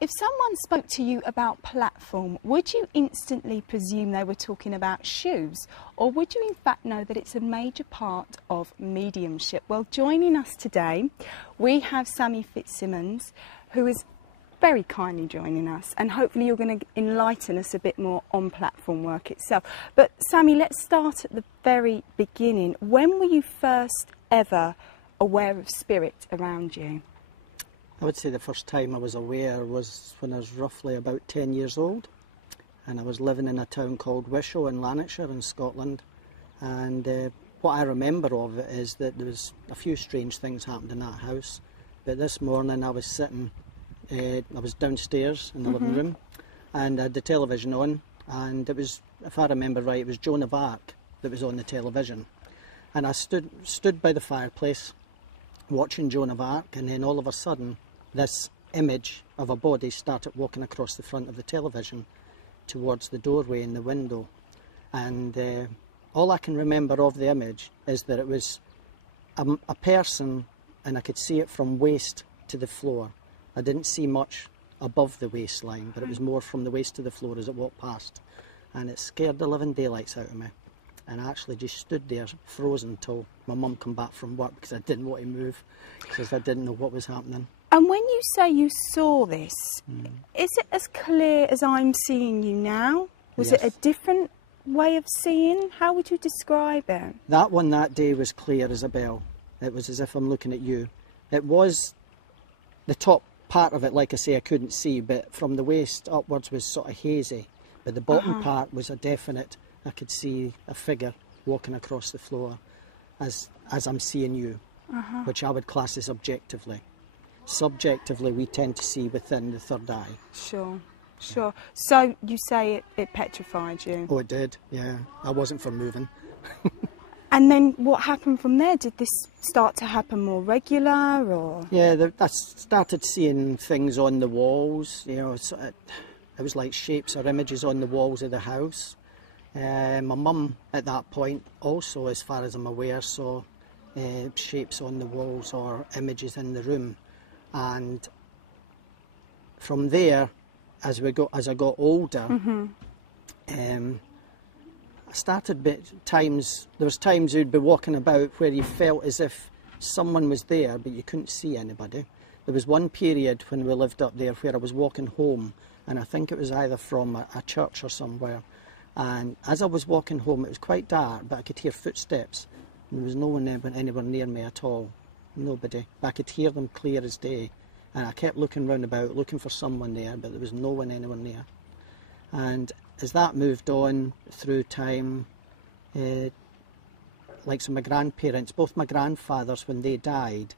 If someone spoke to you about platform, would you instantly presume they were talking about shoes? Or would you in fact know that it's a major part of mediumship? Well, joining us today, we have Sammy Fitzsimmons, who is very kindly joining us, and hopefully you're going to enlighten us a bit more on platform work itself. But Sammy, let's start at the very beginning. When were you first ever aware of spirit around you? I would say the first time I was aware was when I was roughly about 10 years old, and I was living in a town called Wishaw in Lanarkshire in Scotland. And what I remember of it is that there was a few strange things happened in that house. But this morning I was sitting, I was downstairs in the living room, and I had the television on, and it was, if I remember right, it was Joan of Arc that was on the television. And I stood by the fireplace watching Joan of Arc, and then all of a sudden this image of a body started walking across the front of the television towards the doorway in the window. And all I can remember of the image is that it was a person, and I could see it from waist to the floor. I didn't see much above the waistline, but it was more from the waist to the floor as it walked past. And it scared the living daylights out of me. And I actually just stood there frozen till my mum come back from work, because I didn't want to move, because I didn't know what was happening. And when you say you saw this, is it as clear as I'm seeing you now? Was Yes. it a different way of seeing? How would you describe it? That one that day was clear as a bell. It was as if I'm looking at you. It was the top part of it, like I say, I couldn't see, but from the waist upwards was sort of hazy. But the bottom part was a definite, I could see a figure walking across the floor as I'm seeing you, which I would class as objectively. Subjectively, we tend to see within the third eye. Sure, sure. So you say it petrified you? Oh, it did, yeah. I wasn't for moving. And then what happened from there? Did this start to happen more regular, or? Yeah, I started seeing things on the walls, you know, it was like shapes or images on the walls of the house. My mum at that point also, as far as I'm aware, saw shapes on the walls or images in the room. And from there, as I got older, I started there was times you'd be walking about where you felt as if someone was there, but you couldn't see anybody. There was one period when we lived up there where I was walking home, and I think it was either from a church or somewhere. And as I was walking home, it was quite dark, but I could hear footsteps. And there was no one anywhere near me at all. Nobody. But I could hear them clear as day. And I kept looking round about, looking for someone there, but there was no one anywhere near. And as that moved on through time, like so my grandparents, both my grandfathers, when they died,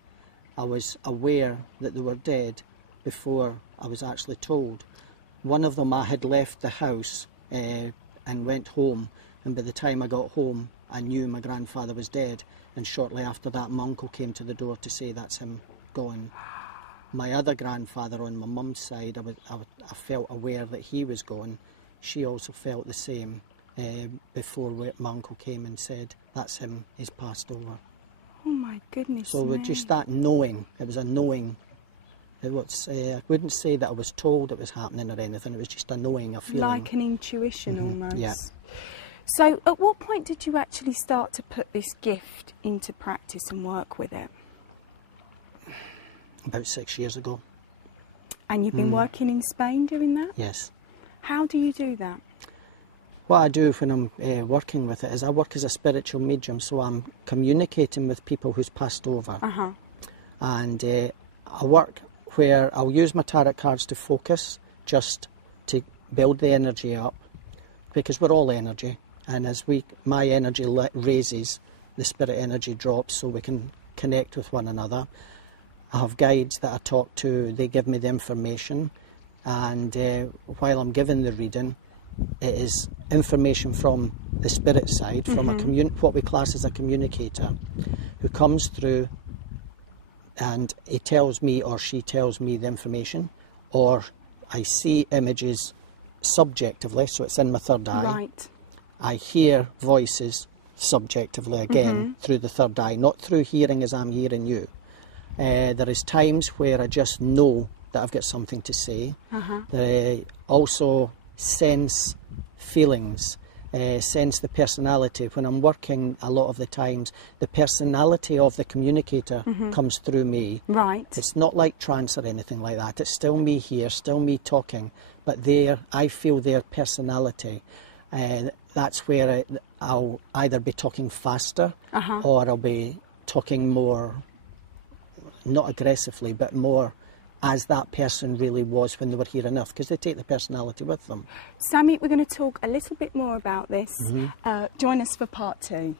I was aware that they were dead before I was actually told. One of them, I had left the house and went home, and by the time I got home I knew my grandfather was dead, and shortly after that my uncle came to the door to say that's him gone. My other grandfather on my mum's side, I felt aware that he was gone. She also felt the same before my uncle came and said that's him, he's passed over. Oh my goodness. So with just that knowing, it was a knowing. It was, I wouldn't say that I was told it was happening or anything, it was just a knowing, a feeling. Like an intuition almost. Yeah. So at what point did you actually start to put this gift into practice and work with it? About 6 years ago. And you've been working in Spain doing that? Yes. How do you do that? What I do when I'm working with it is I work as a spiritual medium, so I'm communicating with people who's passed over. And I work where I'll use my tarot cards to focus, just to build the energy up, because we're all energy, and as my energy raises, the spirit energy drops, so we can connect with one another. I have guides that I talk to, they give me the information, and while I'm giving the reading, it is information from the spirit side, from what we class as a communicator, who comes through and he tells me or she tells me the information, or I see images subjectively, so it's in my third eye. Right. I hear voices subjectively again through the third eye, not through hearing as I'm hearing you. There is times where I just know that I've got something to say. They also sense feelings, sense the personality. When I'm working, a lot of the times, the personality of the communicator comes through me. Right. It's not like trance or anything like that. It's still me here, still me talking, but I feel their personality. That's where I'll either be talking faster or I'll be talking more, not aggressively, but more as that person really was when they were here enough, because they take the personality with them. Sammy, we're going to talk a little bit more about this. Join us for part 2.